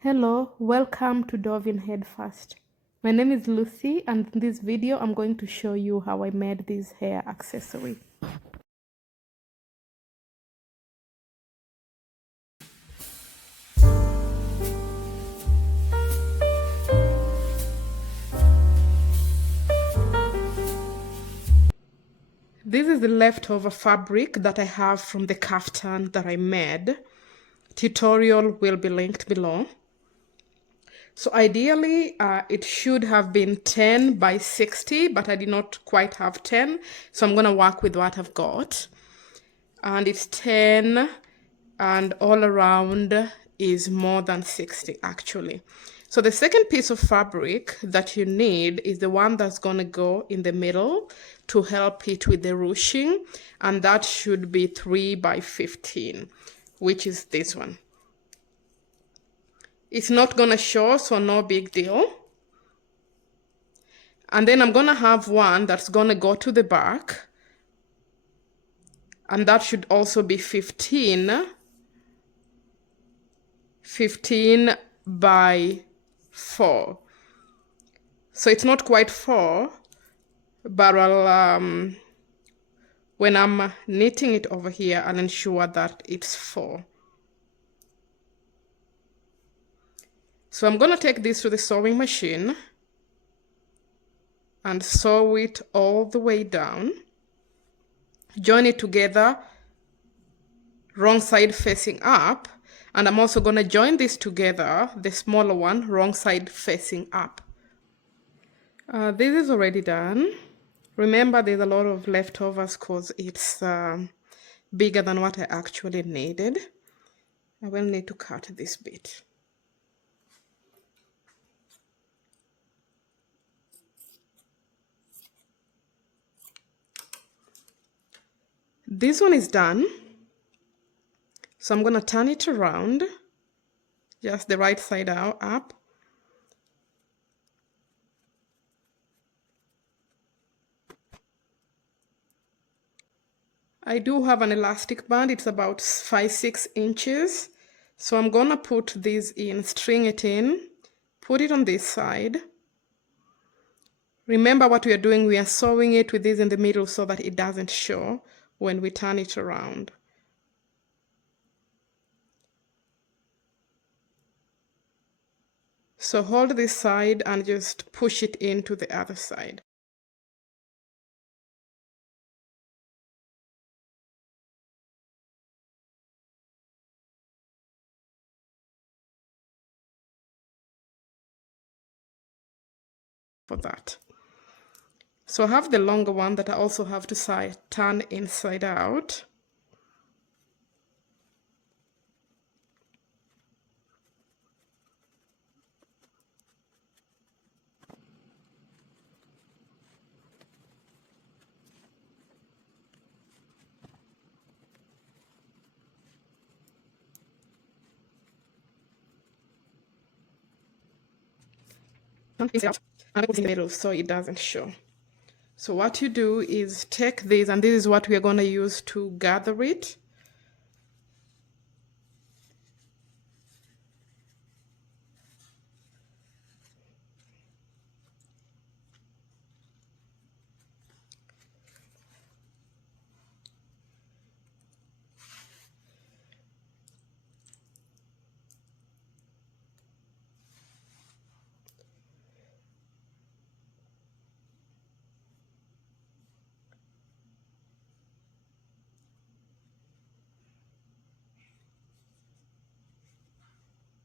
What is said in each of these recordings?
Hello, welcome to Dovin Head First. My name is Lucy, and in this video I'm going to show you how I made this hair accessory. This is the leftover fabric that I have from the kaftan that I made. Tutorial will be linked below. So ideally, it should have been 10 by 60, but I did not quite have 10. So I'm gonna work with what I've got. And it's 10 and all around is more than 60 actually. So the second piece of fabric that you need is the one that's gonna go in the middle to help it with the ruching, and that should be 3 by 15, which is this one. It's not gonna show, so no big deal. And then I'm gonna have one that's gonna go to the back, and that should also be 15 by 4. So it's not quite 4, but when I'm knitting it over here, I'll ensure that it's 4. So I'm gonna take this to the sewing machine and sew it all the way down. Join it together, wrong side facing up, and I'm also gonna join this together, the smaller one, wrong side facing up. This is already done. Remember, there's a lot of leftovers because it's bigger than what I actually needed. I will need to cut this bit. This one is done. So I'm gonna turn it around, just the right side out, up. I do have an elastic band, it's about 5-6 inches. So I'm gonna put this in, string it in, put it on this side. Remember what we are doing, we are sewing it with this in the middle so that it doesn't show when we turn it around. So hold this side and just push it into the other side. For that. So I have the longer one that I also have to turn inside out. And put it in the middle so it doesn't show. So what you do is take this, and this is what we are going to use to gather it.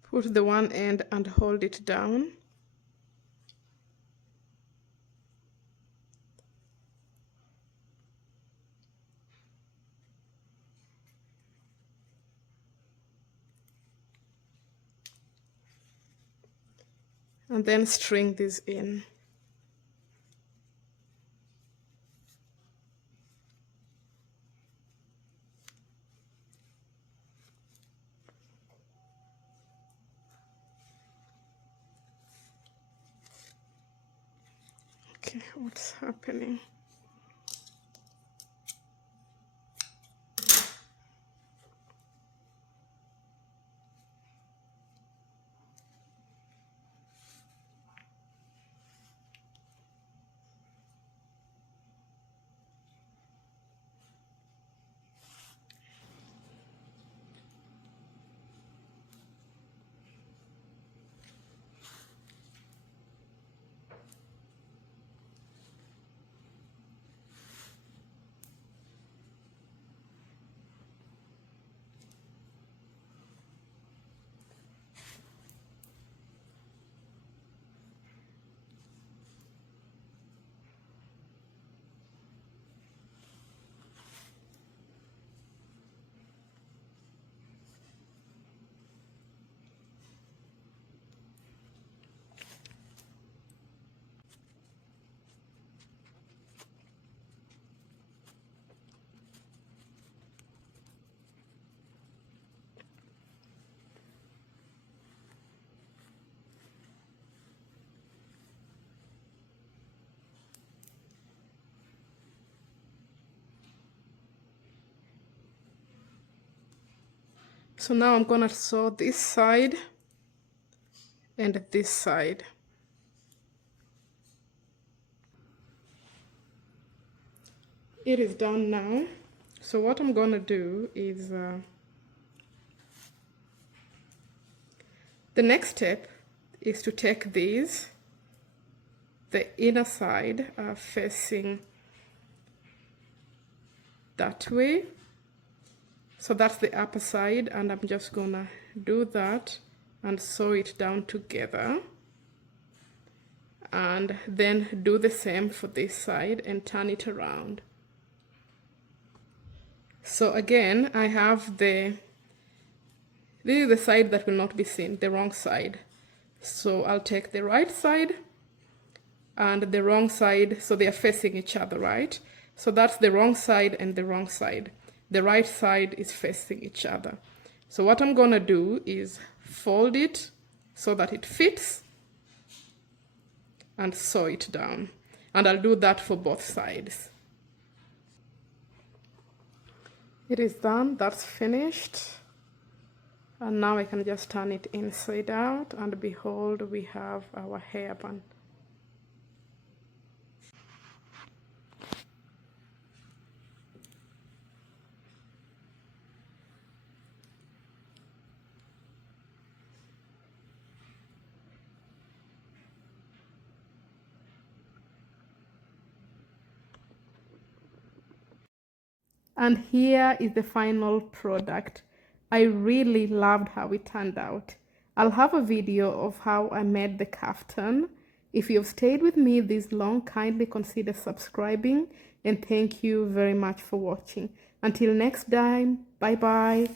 Put the one end and hold it down. And then string this in. Okay, what's happening? So now I'm gonna sew this side and this side. It is done now. So what I'm gonna do is the next step is to take these, the inner side facing that way. So that's the upper side, and I'm just gonna do that and sew it down together. And then do the same for this side and turn it around. So again, I have this is the side that will not be seen, the wrong side. So I'll take the right side and the wrong side, so they are facing each other, right? So that's the wrong side and the wrong side. The right side is facing each other. So what I'm gonna do is fold it so that it fits and sew it down. And I'll do that for both sides. It is done, that's finished. And now I can just turn it inside out, and behold, we have our hairband. And here is the final product. I really loved how it turned out. I'll have a video of how I made the kaftan. If you've stayed with me this long, kindly consider subscribing, and thank you very much for watching. Until next time, bye bye.